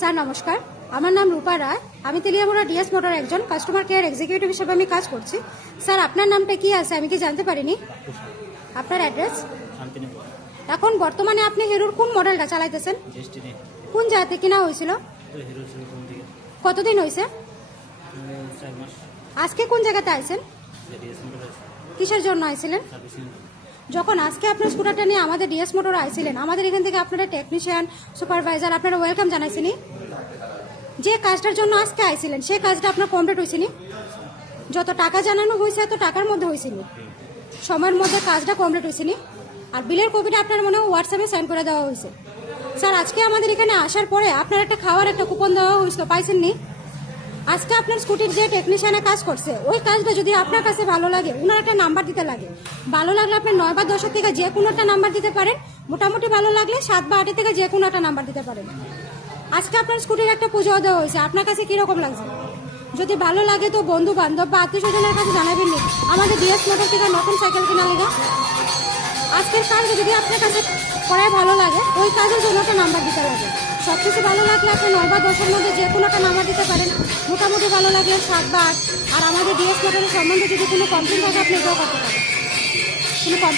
Sir নমস্কার, আমার নাম রূপা রায়। আমি তেলিয়ামুড়া ডিএস মোটর একজন কাস্টমার কেয়ার এক্সিকিউটিভ হিসেবে আমি কাজ করছি। স্যার আপনার নামটা কি আছে আমি কি জানতে পারিনি? আপনার অ্যাড্রেস? এখন বর্তমানে আপনি হিরোর কোন মডেলটা চালাইতেছেন? কোন জায়গাতে কিনা হয়েছিল? কতদিন হয়েছে? আজকে কোন জায়গাতে আইছেন? কিসের জন্য আইছিলেন? যখন আজকে আপনার স্কুটারটা নিয়ে আমাদের ডিএস মোটর আইছিলেন, আমাদের এখান থেকে আপনারা টেকনিশিয়ান, সুপারভাইজার আপনারা ওয়েলকাম জানাইছিনি? যে কাজটার জন্য আজকে আইছিলেন সেই কাজটা আপনার কমপ্লিট হয়েছিনি? যত টাকা জানানো হয়েছে এত টাকার মধ্যে হয়েছিনি, সময়ের মধ্যে কাজটা কমপ্লিট হয়েছিনি। আর বিলের কপিটা আপনার মনে হয় হোয়াটসঅ্যাপে সেন্ড করে দেওয়া হয়েছে। স্যার আজকে আমাদের এখানে আসার পরে আপনার একটা খাওয়ার একটা কুপন দেওয়া হয়েছিল, পাইছেননি? আজকে আপনার স্কুটির যে টেকনিশিয়ানে কাজ করছে ওই কাজটা যদি আপনার কাছে ভালো লাগে ওনার একটা নাম্বার দিতে লাগে। ভালো লাগলে আপনি 9 বা 10 থেকে যে কোনো একটা নাম্বার দিতে পারেন, মোটামুটি ভালো লাগলে 7 বা 8 থেকে যে কোনো একটা নাম্বার দিতে পারেন। আজকে আপনার স্কুটির একটা পুজো দেওয়া হয়েছে, আপনার কাছে কিরকম লাগছে? যদি ভালো লাগে তো বন্ধু বান্ধব বা আত্মীয় স্বজনের কাছে জানাবেন নি আমাদের ডিএস মোটর থেকে নতুন সাইকেল কিনা লেগা। আজকের কাজ যদি আপনার কাছে করায় ভালো লাগে ওই কাজের জন্য একটা নাম্বার দিতে লাগে। সব কিছু ভালো লাগলে আপনি 9 বা 10-এর মধ্যে যে কোনো একটা নাম্বার দিতে পারেন, মোটামুটি ভালো লাগলে 7 বা 8। আর আমাদের ডিএস মোটরের সম্বন্ধে যদি কোনো কমপ্লেন থাকে আপনি এটাও করতে পারেন। কোনো কমপ্লেন